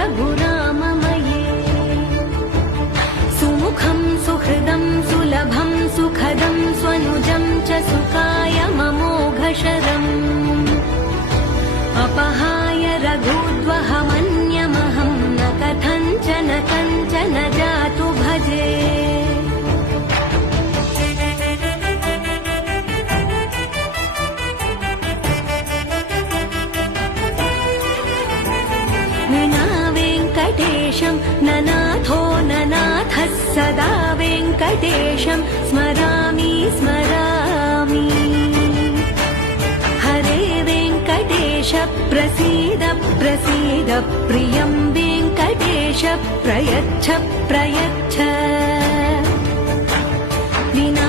रघुराममये सुमुखं सुहृदं सुलभं सुखदं स्वनुजं च सुखाय ममोघशरम् अपहाय रघुद्वहमन्यमहं न कथञ्चन जातु भजे विना वेङ्कटेशं ननाथो ननाथः सदा वेङ्कटेशं स्मरामि स्मरामि हरे वेङ्कटेश प्रसीद प्रसीद प्रियं वेङ्कटेश प्रयच्छ प्रयच्छ विना